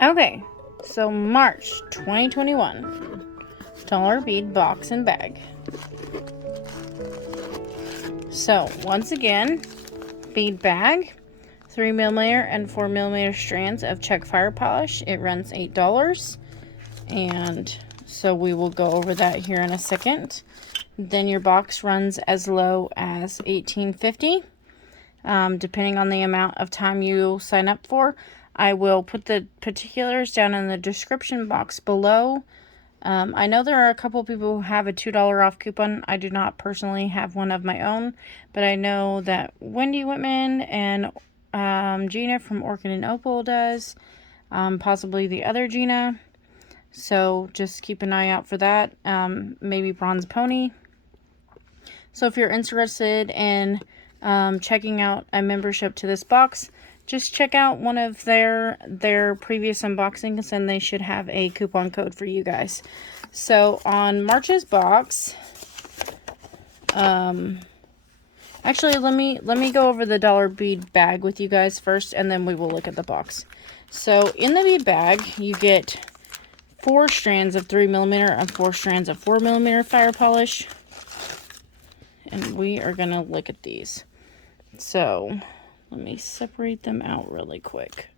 Okay, so March 2021, Dollar Bead Box and Bag. So, once again, bead bag, 3mm and 4mm strands of Czech fire polish. It runs $8, and so we will go over that here in a second. Then your box runs as low as $18.50, depending on the amount of time you sign up for. I will put the particulars down in the description box below. I know there are a couple people who have a $2 off coupon. I do not personally have one of my own, but I know that Wendy Whitman and Gina from Orchid and Opal does, possibly the other Gina. So just keep an eye out for that. Maybe Bronze Pony. So if you're interested in checking out a membership to this box, just check out one of their previous unboxings, and they should have a coupon code for you guys. So on March's box, actually let me go over the Dollar Bead Bag with you guys first, and then we will look at the box. So in the bead bag, you get 4 strands of 3mm and 4 strands of 4mm fire polish, and we are gonna look at these. So let me separate them out really quick.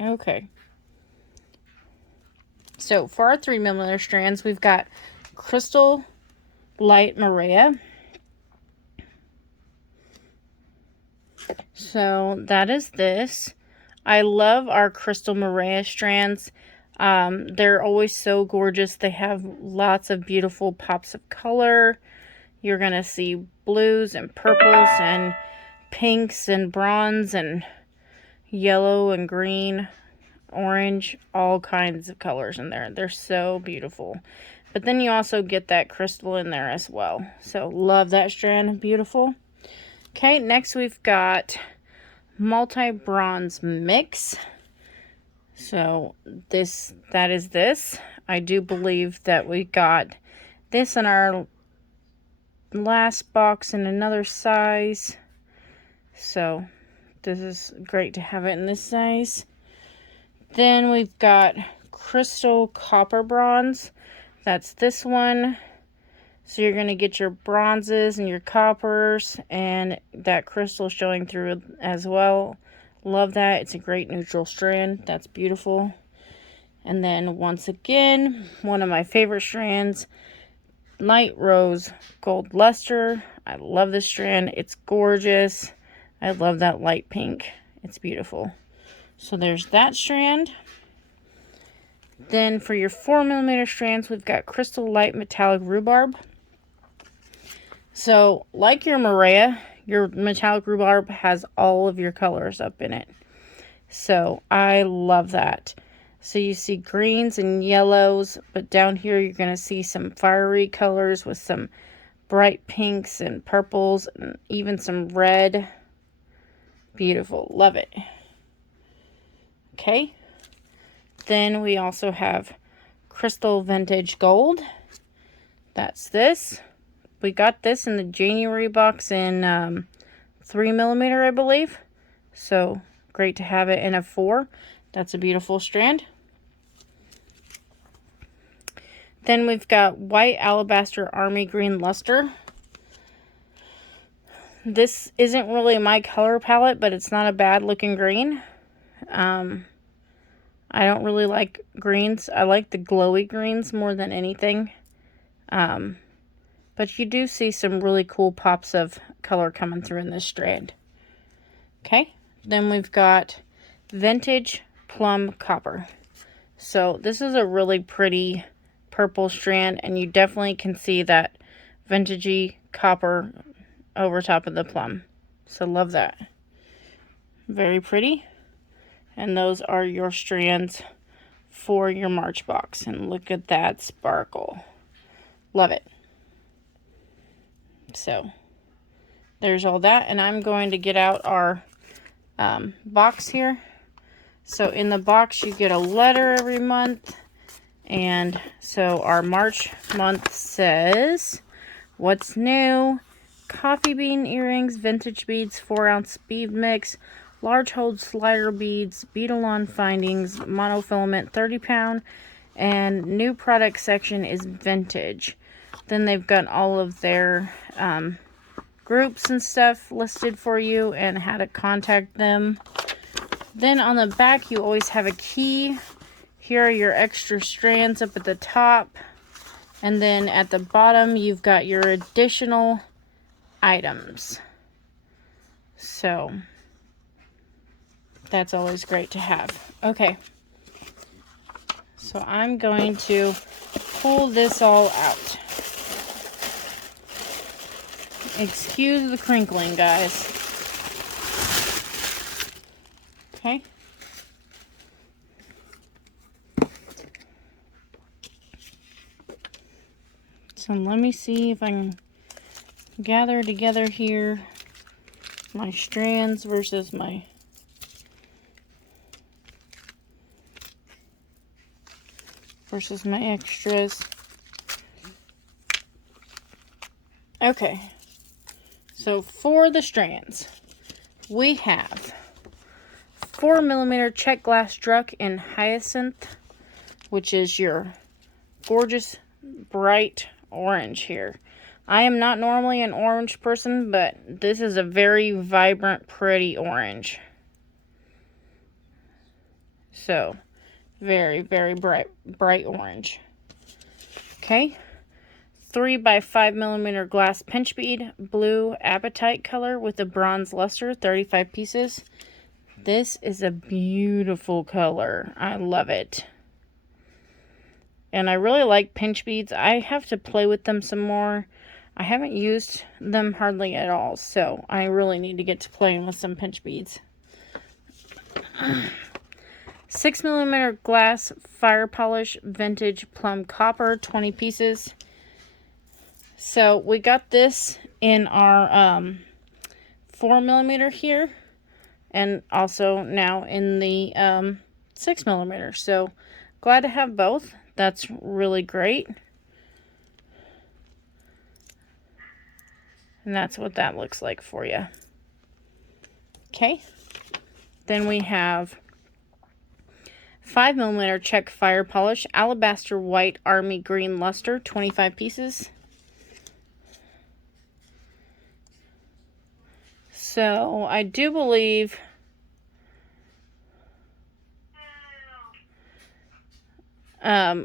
Okay. So for our 3mm strands, we've got Crystal Light Maria. So that is this. I love our Crystal Maria strands. They're always so gorgeous. They have lots of beautiful pops of color. You're going to see blues and purples and pinks and bronze and yellow and green, orange, all kinds of colors in there. They're so beautiful. But then you also get that crystal in there as well. So love that strand. Beautiful. Okay, next we've got multi-bronze mix. So that is this. I do believe that we got this in our last box in another size. So this is great to have it in this size. Then we've got Crystal Copper Bronze. That's this one. So you're going to get your bronzes and your coppers, and that crystal showing through as well. Love that. It's a great neutral strand. That's beautiful. And then once again, one of my favorite strands, Light Rose Gold Luster. I love this strand. It's gorgeous. I love that light pink. It's beautiful. So there's that strand. Then for your 4mm strands, we've got Crystal Light Metallic Rhubarb. So, like your Maria, your metallic rhubarb has all of your colors up in it. So, I love that. So, you see greens and yellows, but down here you're going to see some fiery colors with some bright pinks and purples and even some red. Beautiful. Love it. Okay. Then we also have Crystal Vintage Gold. That's this. We got this in the January box in 3mm, I believe. So, great to have it in a 4. That's a beautiful strand. Then we've got White Alabaster Army Green Luster. This isn't really my color palette, but it's not a bad looking green. I don't really like greens. I like the glowy greens more than anything. But you do see some really cool pops of color coming through in this strand. Okay, then we've got Vintage Plum Copper. So this is a really pretty purple strand, and you definitely can see that vintagey copper over top of the plum. So love that. Very pretty. And those are your strands for your March box. And look at that sparkle. Love it. So there's all that, and I'm going to get out our box here. So in the box you get a letter every month, And so our March month says, what's new? Coffee bean earrings, vintage beads, 4-ounce bead mix, large hold slider beads, beadle-on findings, monofilament 30-pound, and new product section is vintage. Then they've got all of their groups and stuff listed for you and how to contact them. Then on the back, you always have a key. Here are your extra strands up at the top. And then at the bottom, you've got your additional items. So that's always great to have. Okay. So I'm going to pull this all out. Excuse the crinkling, guys. Okay. So let me see if I can gather together here my strands versus my extras. Okay. So for the strands, we have 4mm Czech glass druck in Hyacinth, which is your gorgeous bright orange here. I am not normally an orange person, but this is a very vibrant, pretty orange. So, very, very bright orange. Okay. 3x5mm glass pinch bead, blue apatite color with a bronze luster, 35 pieces. This is a beautiful color. I love it. And I really like pinch beads. I have to play with them some more. I haven't used them hardly at all, so I really need to get to playing with some pinch beads. 6mm glass fire polish vintage plum copper, 20 pieces. So we got this in our 4mm here, and also now in the 6mm. So glad to have both. That's really great. And that's what that looks like for you. Okay. Then we have 5mm Czech fire polish, alabaster white army green luster, 25 pieces. So I do believe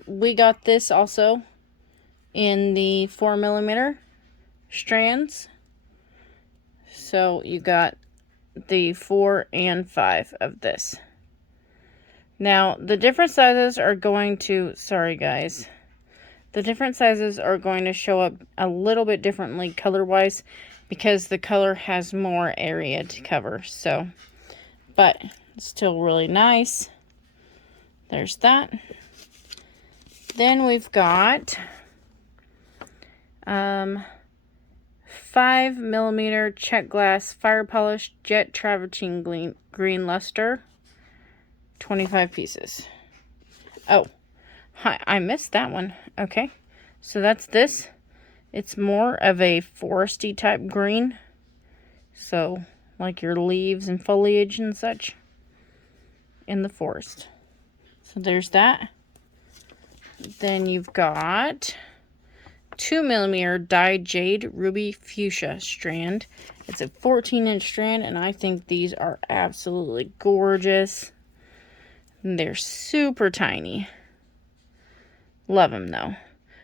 we got this also in the 4mm strands. So you got the 4 and 5 of this. Now the different sizes are going to, sorry guys, the different sizes are going to show up a little bit differently color wise because the color has more area to cover. So, but still really nice. There's that. Then we've got 5mm Czech glass fire polish jet travertine green luster, 25 pieces. Oh, hi, I missed that one. Okay, so that's this. It's more of a foresty type green, so like your leaves and foliage and such in the forest. So there's that. Then you've got 2mm dyed jade ruby fuchsia strand. It's a 14-inch strand, and I think these are absolutely gorgeous. And they're super tiny. Love them though.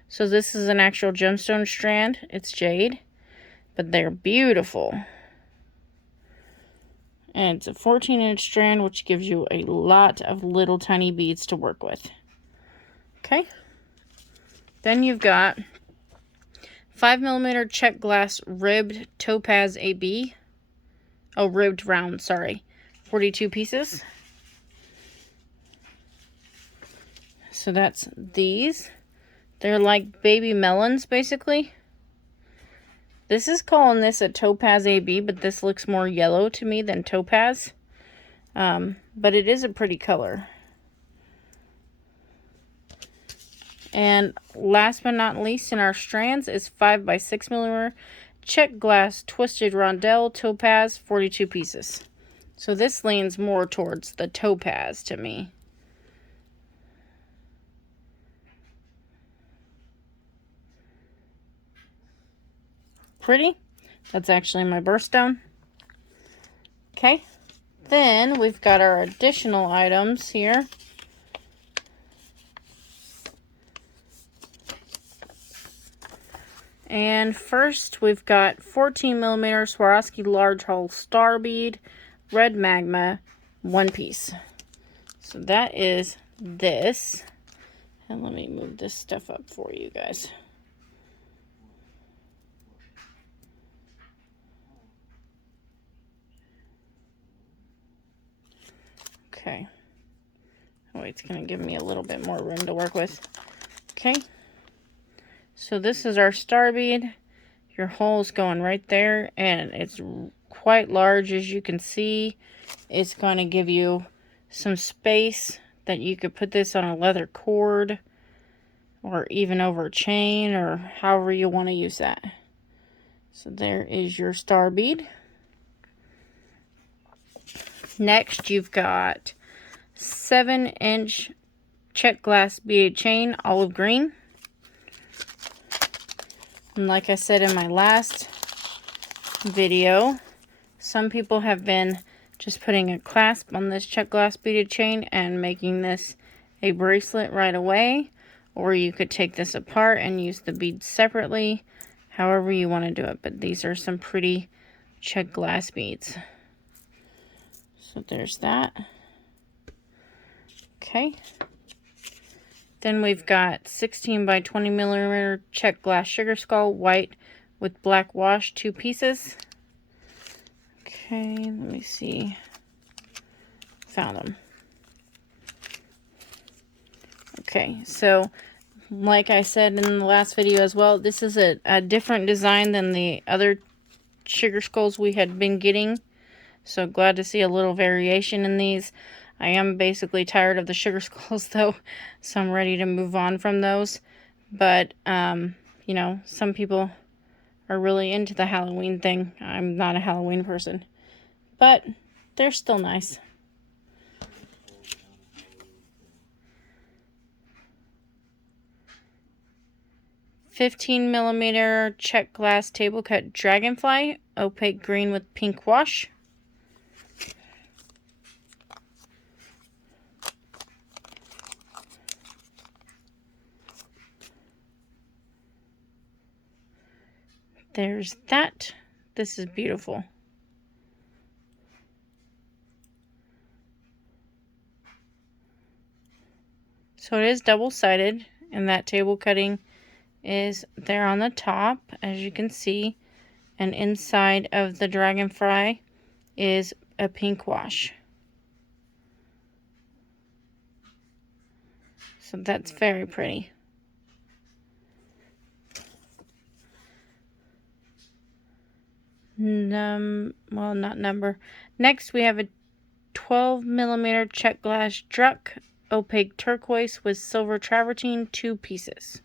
So this is an actual gemstone strand. It's jade, but they're beautiful. And it's a 14-inch strand, which gives you a lot of little tiny beads to work with. Okay. Then you've got 5mm Czech glass ribbed Topaz AB. Oh, ribbed round, sorry. 42 pieces. So that's these. They're like baby melons, basically. This is calling this a Topaz AB, but this looks more yellow to me than topaz. But it is a pretty color. And last but not least in our strands is 5 by 6 millimeter Czech glass twisted Rondell Topaz, 42 pieces. So this leans more towards the Topaz to me. Pretty. That's actually my birthstone. Okay. Then we've got our additional items here. And first we've got 14 millimeter Swarovski large hole star bead, red magma, 1 piece. So that is this. And let me move this stuff up for you guys. Okay. Oh, it's going to give me a little bit more room to work with. Okay. So this is our star bead. Your hole's going right there, and it's quite large, as you can see. It's going to give you some space that you could put this on a leather cord or even over a chain, or however you want to use that. So there is your star bead. Next, you've got 7-inch Czech glass beaded chain, olive green. And like I said in my last video, some people have been just putting a clasp on this Czech glass beaded chain and making this a bracelet right away. Or you could take this apart and use the beads separately, however you want to do it. But these are some pretty Czech glass beads. So there's that. Okay. Then we've got 16 by 20 millimeter Czech glass sugar skull, white with black wash, 2 pieces. Okay, let me see. Found them. Okay, so like I said in the last video as well, this is a different design than the other sugar skulls we had been getting. So glad to see a little variation in these. I am basically tired of the sugar skulls though, so I'm ready to move on from those. But, you know, some people are really into the Halloween thing. I'm not a Halloween person, but they're still nice. $15 millimeter Czech glass table cut Dragonfly, opaque green with pink wash. There's that. This is beautiful. So it is double-sided, and that table cutting is there on the top, as you can see. And inside of the Dragonfly is a pink wash. So that's very pretty. Well, not number. Next, we have a 12 millimeter Czech glass Druck, opaque turquoise with silver travertine, 2 pieces.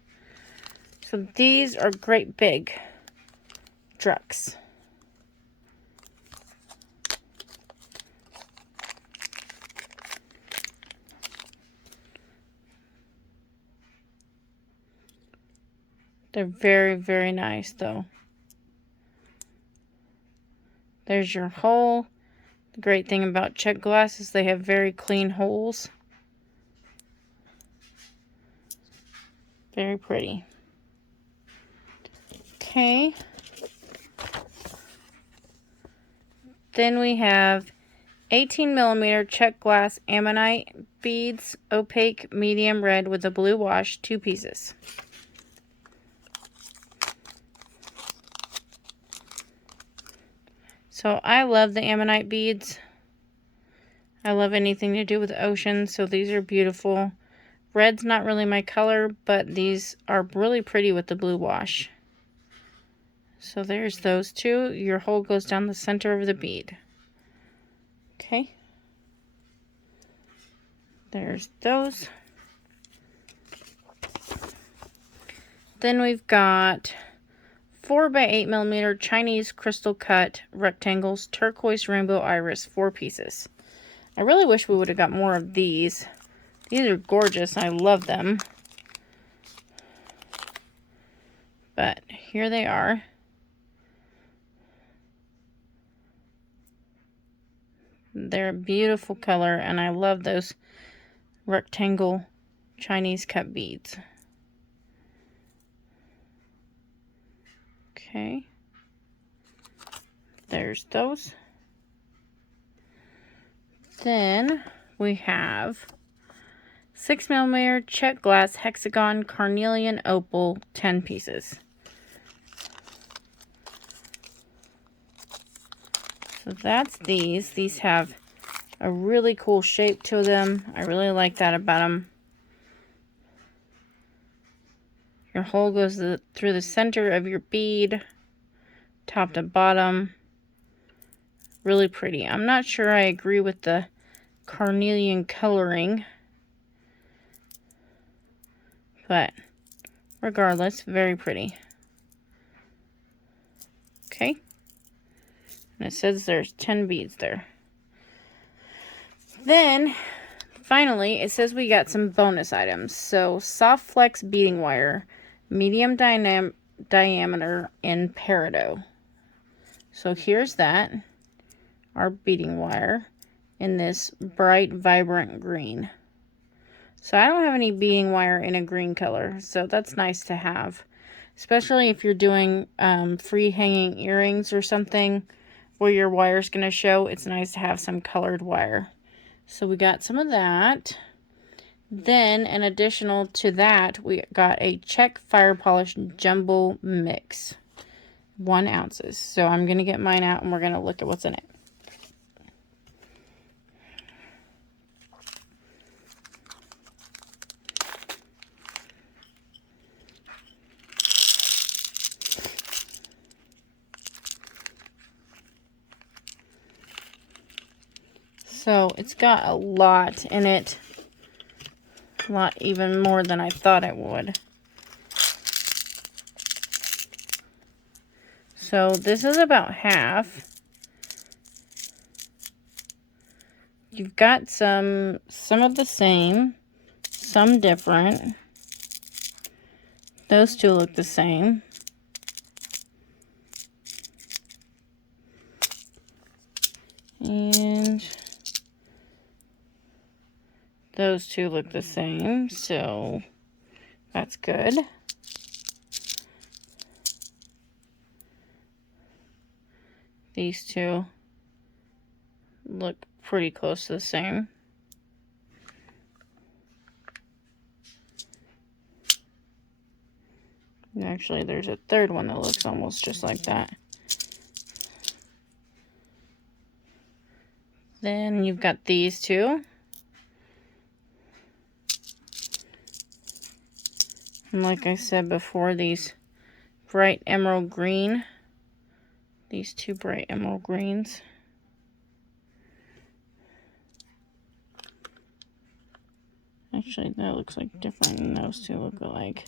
So these are great big Drucks. They're very, very nice though. There's your hole. The great thing about Czech glass is they have very clean holes. Very pretty. Okay. Then we have 18 millimeter Czech glass Ammonite beads, opaque medium red with a blue wash, 2 pieces. So I love the Ammonite beads. I love anything to do with the ocean, so these are beautiful. Red's not really my color, but these are really pretty with the blue wash. So there's those two. Your hole goes down the center of the bead. Okay. There's those. Then we've got 4 by 8 millimeter Chinese crystal cut rectangles, turquoise rainbow iris, 4 pieces. I really wish we would have got more of these. These are gorgeous. I love them. But here they are. They're a beautiful color, and I love those rectangle Chinese cut beads. Okay. There's those. Then we have 6 millimeter Czech glass hexagon carnelian opal, 10 pieces. So that's these. These have a really cool shape to them. I really like that about them. Your hole goes through the center of your bead, top to bottom. Really pretty. I'm not sure I agree with the carnelian coloring, but regardless, very pretty. Okay. And it says there's 10 beads there. Then, finally, it says we got some bonus items. So, soft flex beading wire, medium diameter in peridot. So, here's that. Our beading wire in this bright, vibrant green. So, I don't have any beading wire in a green color. So, that's nice to have. Especially if you're doing free hanging earrings or something where your wire's going to show. It's nice to have some colored wire. So we got some of that. Then, in additional to that, we got a Czech fire polish jumbo mix. 1 ounce. So I'm going to get mine out and we're going to look at what's in it. So it's got a lot in it. A lot, even more than I thought it would. So this is about half. You've got some of the same, some different. Those two look the same. And those two look the same, so that's good. These two look pretty close to the same. And actually, there's a third one that looks almost just like that. Then you've got these two. And like I said before, these bright emerald green. These two bright emerald greens. Actually, that looks like different than those two look alike.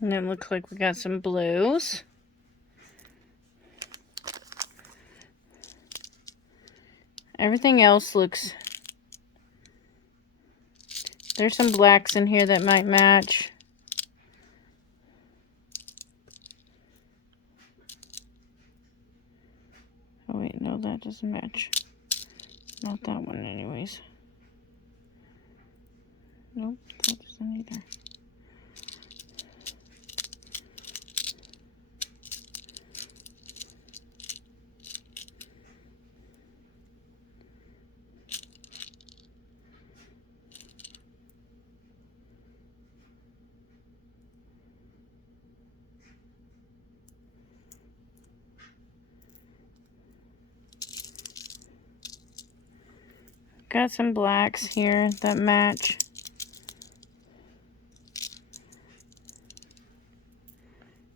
And it looks like we got some blues. Everything else looks... There's some blacks in here that might match. Oh wait, no, that doesn't match. Not that one anyways. Nope, that doesn't either. got some blacks here that match.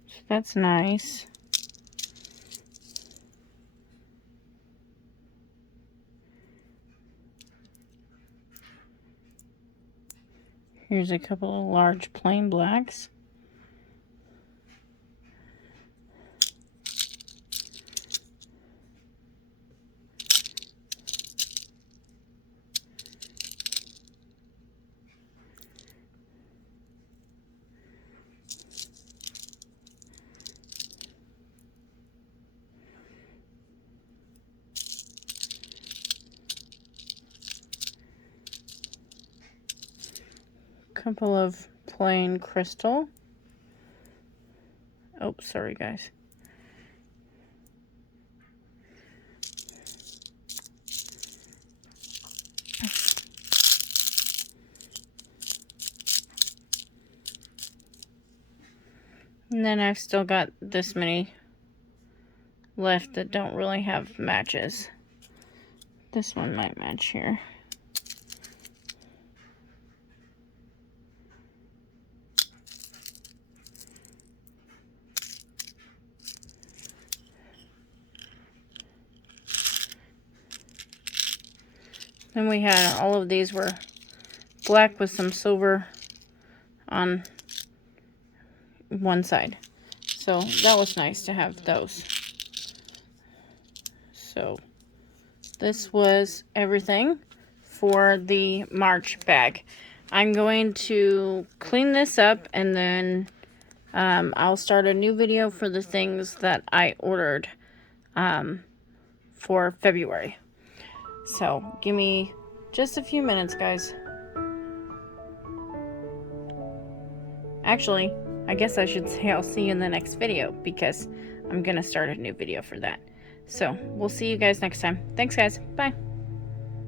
So that's nice. Here's a couple of large plain blacks. Couple of plain crystal. Oh, sorry guys. And then I've still got this many left that don't really have matches. This one might match here. Then we had all of these were black with some silver on one side. So that was nice to have those. So this was everything for the March bag. I'm going to clean this up and then I'll start a new video for the things that I ordered for February. So give me just a few minutes, guys. Actually, I guess I should say I'll see you in the next video because I'm gonna start a new video for that. So we'll see you guys next time. Thanks, guys. Bye.